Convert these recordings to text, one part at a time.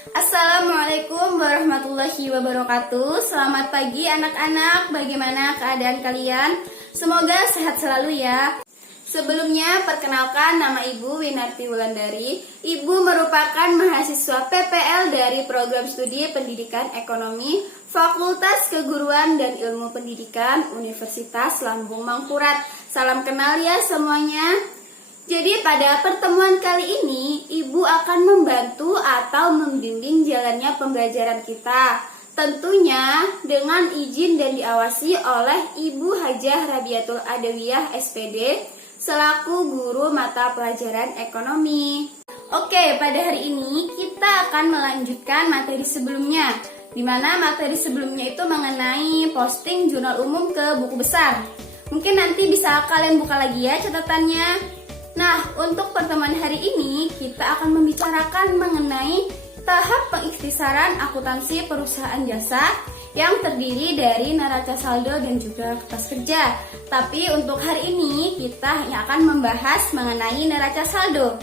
Assalamualaikum warahmatullahi wabarakatuh. Selamat pagi anak-anak, bagaimana keadaan kalian? Semoga sehat selalu ya. Sebelumnya perkenalkan, nama Ibu Winarti Wulandari. Ibu merupakan mahasiswa PPL dari Program Studi Pendidikan Ekonomi Fakultas Keguruan dan Ilmu Pendidikan Universitas Lambung Mangkurat. Salam kenal ya semuanya. Jadi pada pertemuan kali ini, Ibu akan membantu atau membimbing jalannya pembelajaran kita. Tentunya dengan izin dan diawasi oleh Ibu Hajah Rabiatul Adawiyah SPD selaku guru mata pelajaran ekonomi. Oke, pada hari ini kita akan melanjutkan materi sebelumnya, di mana materi sebelumnya itu mengenai posting jurnal umum ke buku besar. Mungkin nanti bisa kalian buka lagi ya catatannya. Nah, untuk pertemuan hari ini kita akan membicarakan mengenai tahap pengikhtisaran akuntansi perusahaan jasa yang terdiri dari neraca saldo dan juga kertas kerja. Tapi untuk hari ini kita hanya akan membahas mengenai neraca saldo.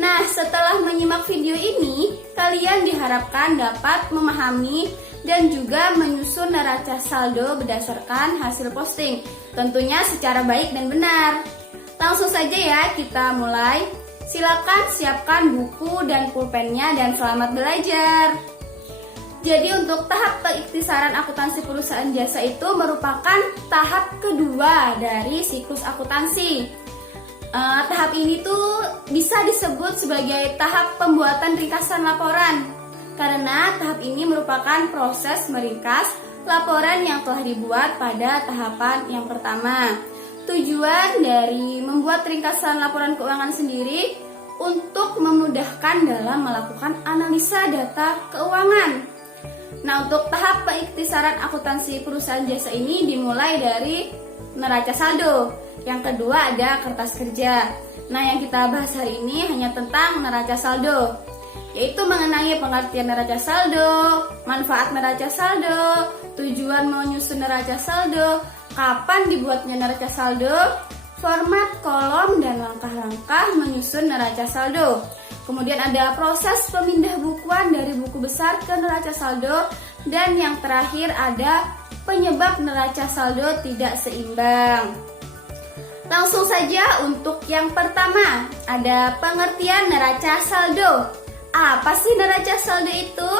Nah, setelah menyimak video ini, kalian diharapkan dapat memahami dan juga menyusun neraca saldo berdasarkan hasil posting, tentunya secara baik dan benar. Langsung saja ya kita mulai. Silakan siapkan buku dan pulpennya dan selamat belajar. Jadi untuk tahap pengikhtisaran akuntansi perusahaan jasa itu merupakan tahap kedua dari siklus akuntansi. Tahap ini tuh bisa disebut sebagai tahap pembuatan ringkasan laporan, karena tahap ini merupakan proses meringkas laporan yang telah dibuat pada tahapan yang pertama. Tujuan dari membuat ringkasan laporan keuangan sendiri untuk memudahkan dalam melakukan analisa data keuangan. Nah, untuk tahap pengikhtisaran akuntansi perusahaan jasa ini dimulai dari neraca saldo. Yang kedua ada kertas kerja. Nah, yang kita bahas hari ini hanya tentang neraca saldo, yaitu mengenai pengertian neraca saldo, manfaat neraca saldo, tujuan menyusun neraca saldo, kapan dibuatnya neraca saldo, format kolom dan langkah-langkah menyusun neraca saldo. Kemudian ada proses pemindah bukuan dari buku besar ke neraca saldo, dan yang terakhir ada penyebab neraca saldo tidak seimbang. Langsung saja untuk yang pertama, ada pengertian neraca saldo. Apa sih neraca saldo itu?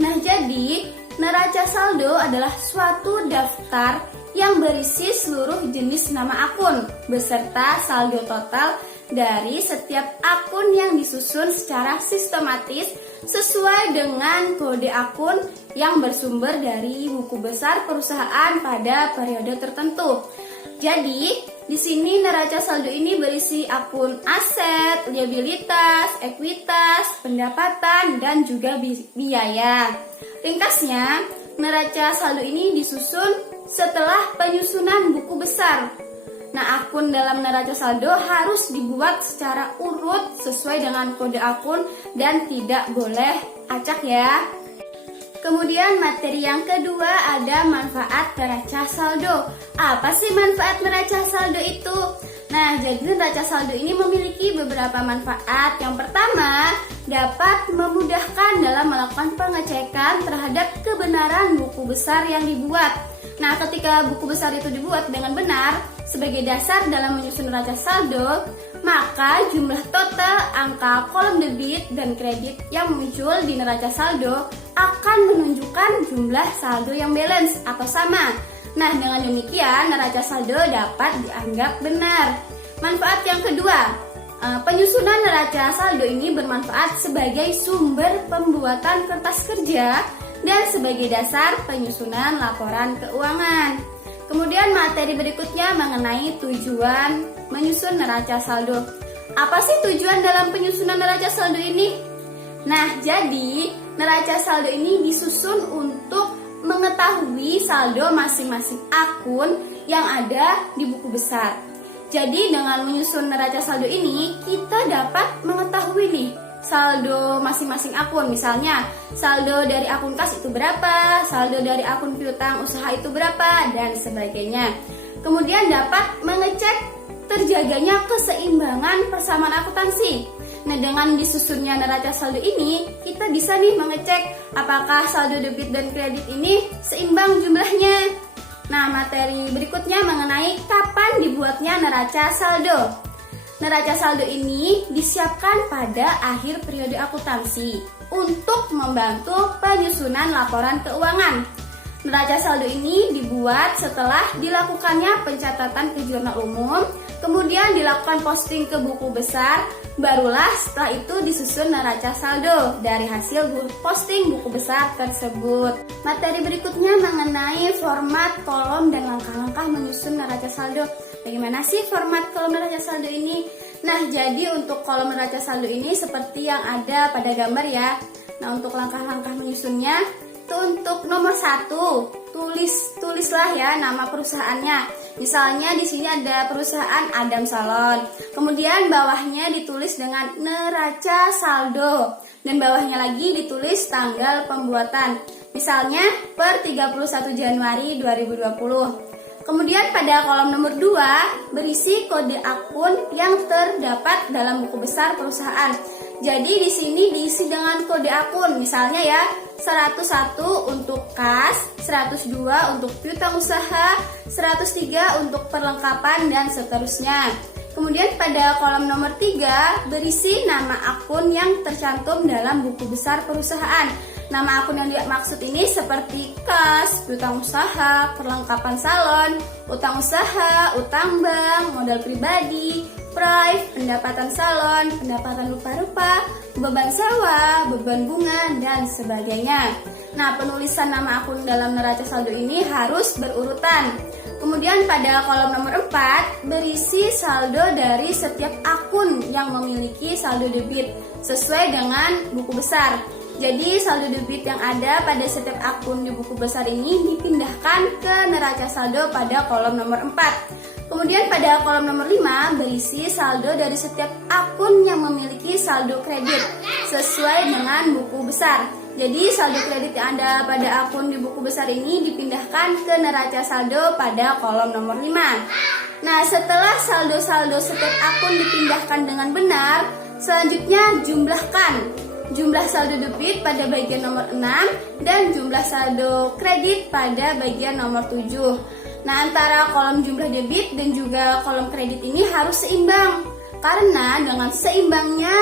Nah, jadi neraca saldo adalah suatu daftar yang berisi seluruh jenis nama akun beserta saldo total dari setiap akun yang disusun secara sistematis sesuai dengan kode akun yang bersumber dari buku besar perusahaan pada periode tertentu. Jadi, di sini neraca saldo ini berisi akun aset, liabilitas, ekuitas, pendapatan, dan juga biaya. Ringkasnya, neraca saldo ini disusun setelah penyusunan buku besar. Nah, akun dalam neraca saldo harus dibuat secara urut sesuai dengan kode akun dan tidak boleh acak ya. Kemudian materi yang kedua ada manfaat neraca saldo. Apa sih manfaat neraca saldo itu? Nah, jadi neraca saldo ini memiliki beberapa manfaat. Yang pertama, dapat memudahkan dalam melakukan pengecekan terhadap kebenaran buku besar yang dibuat. Nah, ketika buku besar itu dibuat dengan benar sebagai dasar dalam menyusun neraca saldo, maka jumlah total angka kolom debit dan kredit yang muncul di neraca saldo akan menunjukkan jumlah saldo yang balance atau sama. Nah, dengan demikian neraca saldo dapat dianggap benar. Manfaat yang kedua, penyusunan neraca saldo ini bermanfaat sebagai sumber pembuatan kertas kerja dan sebagai dasar penyusunan laporan keuangan. Kemudian materi berikutnya mengenai tujuan menyusun neraca saldo. Apa sih tujuan dalam penyusunan neraca saldo ini? Nah, jadi neraca saldo ini disusun untuk mengetahui saldo masing-masing akun yang ada di buku besar. Jadi dengan menyusun neraca saldo ini, kita dapat mengetahui nih saldo masing-masing akun. Misalnya, saldo dari akun kas itu berapa, saldo dari akun piutang usaha itu berapa, dan sebagainya. Kemudian dapat mengecek terjaganya keseimbangan persamaan akuntansi. Nah, dengan disusunnya neraca saldo ini, kita bisa nih mengecek apakah saldo debit dan kredit ini seimbang jumlahnya. Nah, materi berikutnya mengenai kapan dibuatnya neraca saldo. Neraca saldo ini disiapkan pada akhir periode akuntansi untuk membantu penyusunan laporan keuangan. Neraca saldo ini dibuat setelah dilakukannya pencatatan ke jurnal umum, kemudian dilakukan posting ke buku besar, barulah setelah itu disusun neraca saldo dari hasil posting buku besar tersebut. Materi berikutnya mengenai format kolom dan langkah-langkah menyusun neraca saldo. Bagaimana sih format kolom neraca saldo ini? Nah, jadi untuk kolom neraca saldo ini seperti yang ada pada gambar ya. Nah, untuk langkah-langkah menyusunnya, itu untuk nomor 1, tulislah ya nama perusahaannya. Misalnya di sini ada perusahaan Adam Salon. Kemudian bawahnya ditulis dengan neraca saldo dan bawahnya lagi ditulis tanggal pembuatan. Misalnya per 31 Januari 2020. Kemudian pada kolom nomor 2 berisi kode akun yang terdapat dalam buku besar perusahaan. Jadi di sini diisi dengan kode akun, misalnya ya 101 untuk kas, 102 untuk piutang usaha, 103 untuk perlengkapan dan seterusnya. Kemudian pada kolom nomor 3 berisi nama akun yang tercantum dalam buku besar perusahaan. Nama akun yang dimaksud ini seperti kas, piutang usaha, perlengkapan salon, utang usaha, utang bank, modal pribadi, prive, pendapatan salon, pendapatan rupa-rupa, beban sewa, beban bunga, dan sebagainya. Nah, penulisan nama akun dalam neraca saldo ini harus berurutan. Kemudian pada kolom nomor 4 berisi saldo dari setiap akun yang memiliki saldo debit sesuai dengan buku besar. Jadi saldo debit yang ada pada setiap akun di buku besar ini dipindahkan ke neraca saldo pada kolom nomor 4. Kemudian pada kolom nomor 5 berisi saldo dari setiap akun yang memiliki saldo kredit sesuai dengan buku besar. Jadi saldo kredit yang ada pada akun di buku besar ini dipindahkan ke neraca saldo pada kolom nomor 5. Nah, setelah saldo-saldo setiap akun dipindahkan dengan benar, selanjutnya jumlahkan jumlah saldo debit pada bagian nomor 6 dan jumlah saldo kredit pada bagian nomor 7. Nah, antara kolom jumlah debit dan juga kolom kredit ini harus seimbang. Karena dengan seimbangnya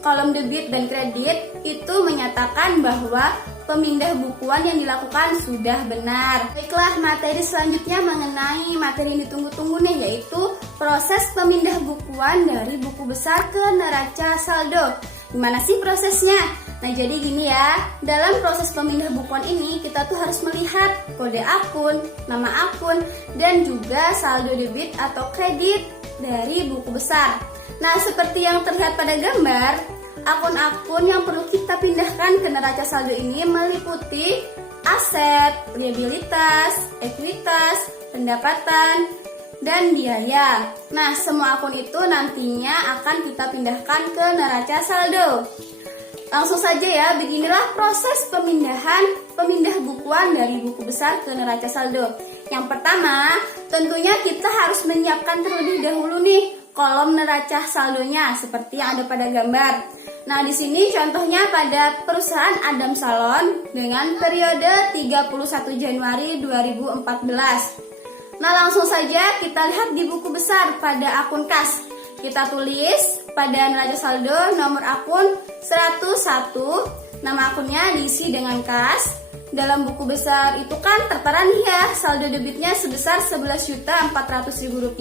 kolom debit dan kredit itu menyatakan bahwa pemindah bukuan yang dilakukan sudah benar. Baiklah, materi selanjutnya mengenai materi yang ditunggu-tunggu nih, yaitu proses pemindah bukuan dari buku besar ke neraca saldo. Gimana sih prosesnya? Nah, jadi gini ya, dalam proses pemindah bukuan ini kita tuh harus melihat kode akun, nama akun, dan juga saldo debit atau kredit dari buku besar. Nah, seperti yang terlihat pada gambar, akun-akun yang perlu kita pindahkan ke neraca saldo ini meliputi aset, liabilitas, ekuitas, pendapatan, dan biaya. Nah, semua akun itu nantinya akan kita pindahkan ke neraca saldo. Langsung saja ya, beginilah proses pemindah bukuan dari buku besar ke neraca saldo. Yang pertama, tentunya kita harus menyiapkan terlebih dahulu nih kolom neraca saldonya seperti yang ada pada gambar. Nah, di sini contohnya pada perusahaan Adam Salon dengan periode 31 Januari 2014. Nah, langsung saja kita lihat di buku besar pada akun kas. Kita tulis pada neraca saldo nomor akun 101, nama akunnya diisi dengan kas. Dalam buku besar itu kan tertera nih ya, saldo debitnya sebesar Rp11.400.000.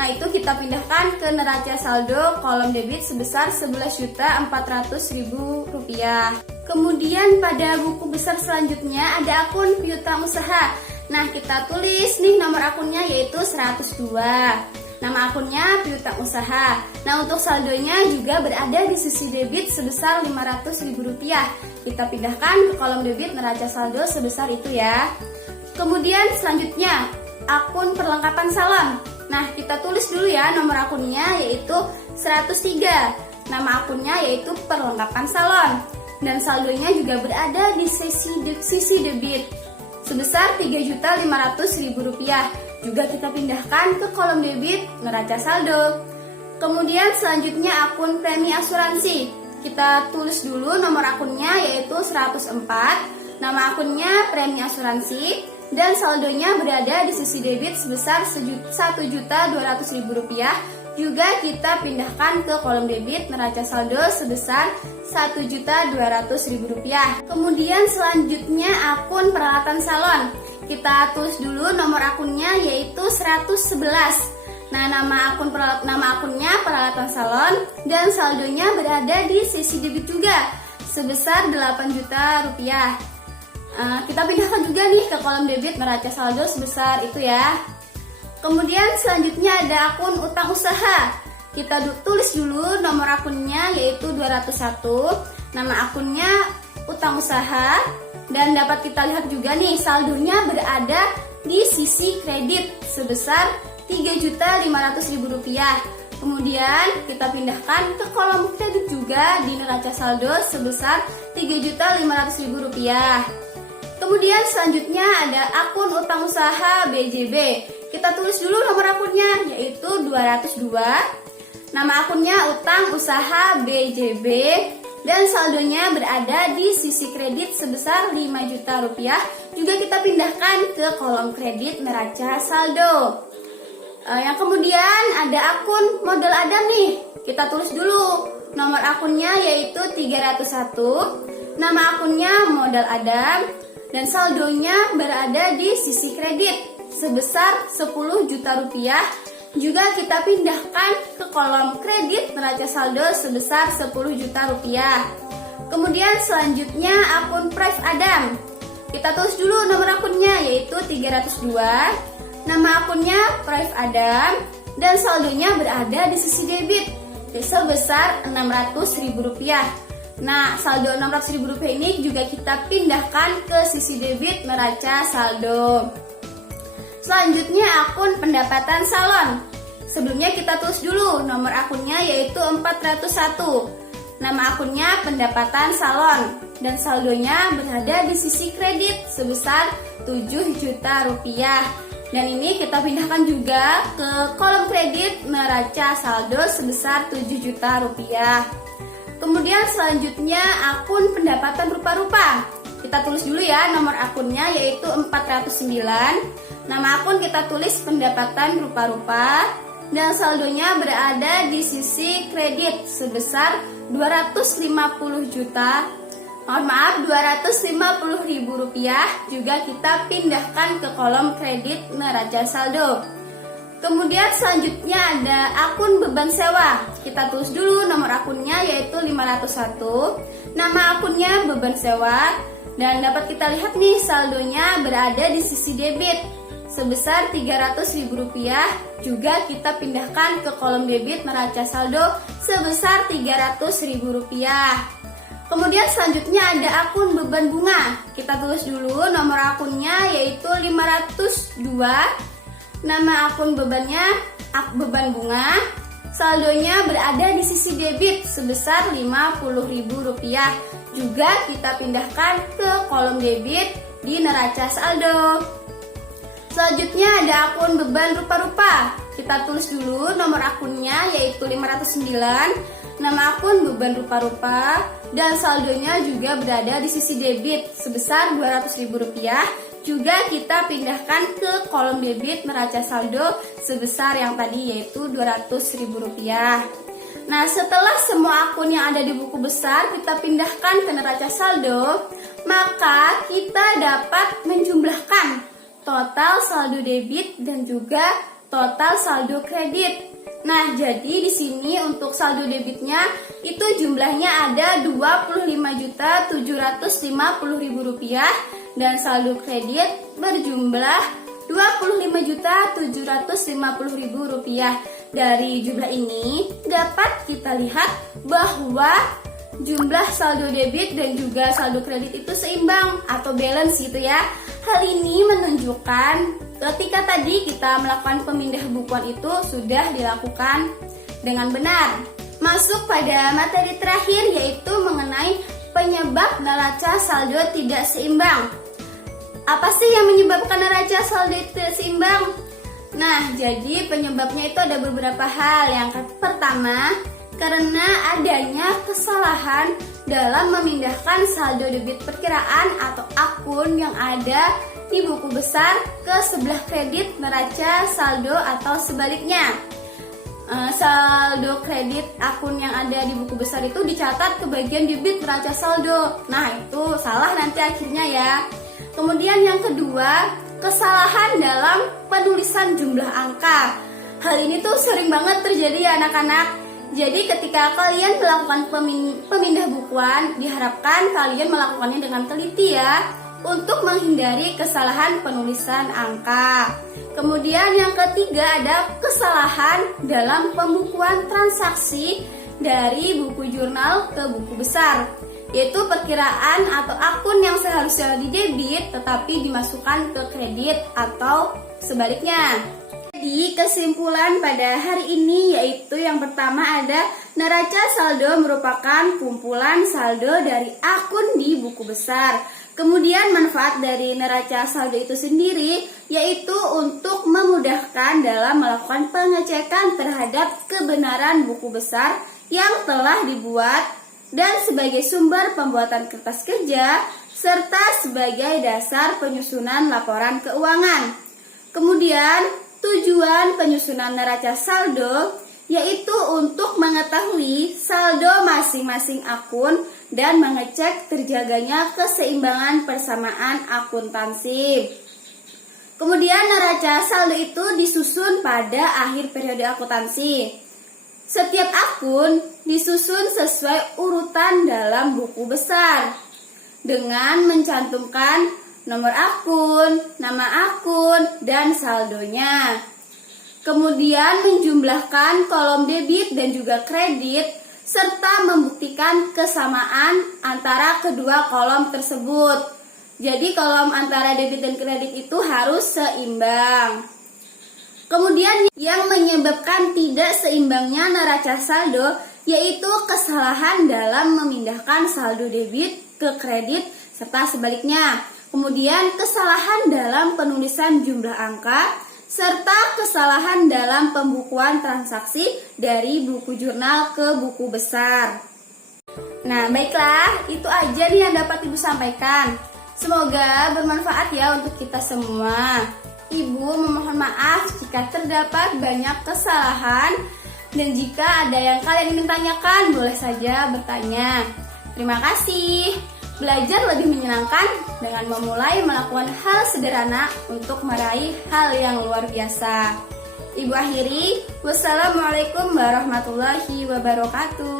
Nah, itu kita pindahkan ke neraca saldo kolom debit sebesar Rp11.400.000. Kemudian pada buku besar selanjutnya ada akun piutang usaha. Nah, kita tulis nih nomor akunnya yaitu 102. Nama akunnya piutang usaha. Nah, untuk saldonya juga berada di sisi debit sebesar Rp500.000. Kita pindahkan ke kolom debit neraca saldo sebesar itu ya. Kemudian selanjutnya akun perlengkapan salon. Nah, kita tulis dulu ya nomor akunnya yaitu 103. Nama akunnya yaitu perlengkapan salon. Dan saldonya juga berada di sisi debit sebesar Rp3.500.000. Juga kita pindahkan ke kolom debit neraca saldo. Kemudian selanjutnya akun premi asuransi. Kita tulis dulu nomor akunnya yaitu 104. Nama akunnya premi asuransi dan saldonya berada di sisi debit sebesar Rp1.200.000. Juga kita pindahkan ke kolom debit neraca saldo sebesar Rp1.200.000. Kemudian selanjutnya akun peralatan salon. Kita tulis dulu nomor akunnya yaitu 111. Nah, nama akunnya peralatan salon dan saldonya berada di sisi debit juga sebesar Rp8 juta. Kita pindahkan juga nih ke kolom debit neraca saldo sebesar itu ya. Kemudian selanjutnya ada akun utang usaha. Kita tulis dulu nomor akunnya yaitu 201. Nama akunnya utang usaha dan dapat kita lihat juga nih saldonya berada di sisi kredit sebesar Rp3.500.000. Kemudian kita pindahkan ke kolom kredit juga di neraca saldo sebesar Rp3.500.000. Kemudian selanjutnya ada akun utang usaha BJB. Kita tulis dulu nomor akunnya yaitu 202. Nama akunnya utang usaha BJB dan saldonya berada di sisi kredit sebesar Rp5 juta. Juga kita pindahkan ke kolom kredit neraca saldo. Yang kemudian ada akun modal Adam nih. Kita tulis dulu nomor akunnya yaitu 301. Nama akunnya modal Adam dan saldonya berada di sisi kredit sebesar Rp10 juta. Juga kita pindahkan ke kolom kredit neraca saldo sebesar Rp10 juta. Kemudian selanjutnya akun Prive Adam. Kita tulis dulu nomor akunnya yaitu 302. Nama akunnya Prive Adam dan saldonya berada di sisi debit sebesar Rp600.000. Nah, saldo Rp600.000 ini juga kita pindahkan ke sisi debit neraca saldo. Selanjutnya akun pendapatan salon. Sebelumnya kita tulis dulu nomor akunnya yaitu 401. Nama akunnya pendapatan salon dan saldonya berada di sisi kredit sebesar Rp7 juta. Dan ini kita pindahkan juga ke kolom kredit neraca saldo sebesar Rp7 juta. Kemudian selanjutnya akun pendapatan rupa-rupa. Kita tulis dulu ya nomor akunnya yaitu 409. Nama akun kita tulis pendapatan rupa-rupa dan saldonya berada di sisi kredit sebesar Rp250.000 juga kita pindahkan ke kolom kredit neraca saldo. Kemudian selanjutnya ada akun beban sewa. Kita tulis dulu nomor akunnya yaitu 501. Nama akunnya beban sewa dan dapat kita lihat nih saldonya berada di sisi debit sebesar Rp300.000. Juga kita pindahkan ke kolom debit neraca saldo sebesar Rp300.000. Kemudian selanjutnya ada akun beban bunga. Kita tulis dulu nomor akunnya yaitu 502. Nama akun bebannya beban bunga. Saldonya berada di sisi debit sebesar Rp50.000. Juga kita pindahkan ke kolom debit di neraca saldo. Selanjutnya ada akun beban rupa-rupa. Kita tulis dulu nomor akunnya yaitu 509. Nama akun beban rupa-rupa dan saldonya juga berada di sisi debit sebesar Rp200.000. Juga kita pindahkan ke kolom debit neraca saldo sebesar yang tadi yaitu Rp200.000. Nah, setelah semua akun yang ada di buku besar kita pindahkan ke neraca saldo, maka kita dapat menjumlahkan total saldo debit dan juga total saldo kredit. Nah, jadi di sini untuk saldo debitnya itu jumlahnya ada Rp25.750.000 dan saldo kredit berjumlah Rp25.750.000. Dari jumlah ini dapat kita lihat bahwa jumlah saldo debit dan juga saldo kredit itu seimbang atau balance gitu ya. Hal ini menunjukkan ketika tadi kita melakukan pemindah bukuan itu sudah dilakukan dengan benar. Masuk pada materi terakhir yaitu mengenai penyebab neraca saldo tidak seimbang. Apa sih yang menyebabkan neraca saldo tidak seimbang? Nah, jadi penyebabnya itu ada beberapa hal. Yang pertama, karena adanya kesalahan dalam memindahkan saldo debit perkiraan atau akun yang ada di buku besar ke sebelah kredit neraca saldo atau sebaliknya. Saldo kredit akun yang ada di buku besar itu dicatat ke bagian debit neraca saldo. Nah, itu salah nanti akhirnya ya. Kemudian yang kedua, kesalahan dalam penulisan jumlah angka. Hal ini tuh sering banget terjadi ya anak-anak. Jadi ketika kalian melakukan pemindah bukuan, diharapkan kalian melakukannya dengan teliti ya, untuk menghindari kesalahan penulisan angka. Kemudian yang ketiga ada kesalahan dalam pembukuan transaksi dari buku jurnal ke buku besar, yaitu perkiraan atau akun yang seharusnya didebit tetapi dimasukkan ke kredit atau sebaliknya. Jadi kesimpulan pada hari ini yaitu yang pertama ada neraca saldo merupakan kumpulan saldo dari akun di buku besar. Kemudian manfaat dari neraca saldo itu sendiri yaitu untuk memudahkan dalam melakukan pengecekan terhadap kebenaran buku besar yang telah dibuat dan sebagai sumber pembuatan kertas kerja serta sebagai dasar penyusunan laporan keuangan. Kemudian tujuan penyusunan neraca saldo yaitu untuk mengetahui saldo masing-masing akun dan mengecek terjaganya keseimbangan persamaan akuntansi. Kemudian neraca saldo itu disusun pada akhir periode akuntansi. Setiap akun disusun sesuai urutan dalam buku besar dengan mencantumkan nomor akun, nama akun, dan saldonya. Kemudian menjumlahkan kolom debit dan juga kredit serta membuktikan kesamaan antara kedua kolom tersebut. Jadi kolom antara debit dan kredit itu harus seimbang. Kemudian yang menyebabkan tidak seimbangnya neraca saldo yaitu kesalahan dalam memindahkan saldo debit ke kredit serta sebaliknya. Kemudian kesalahan dalam penulisan jumlah angka serta kesalahan dalam pembukuan transaksi dari buku jurnal ke buku besar. Nah, baiklah, itu aja nih yang dapat Ibu sampaikan. Semoga bermanfaat ya untuk kita semua. Ibu memohon maaf jika terdapat banyak kesalahan dan jika ada yang kalian ingin tanyakan, boleh saja bertanya. Terima kasih. Belajar lebih menyenangkan dengan memulai melakukan hal sederhana untuk meraih hal yang luar biasa. Ibu akhiri, wassalamualaikum warahmatullahi wabarakatuh.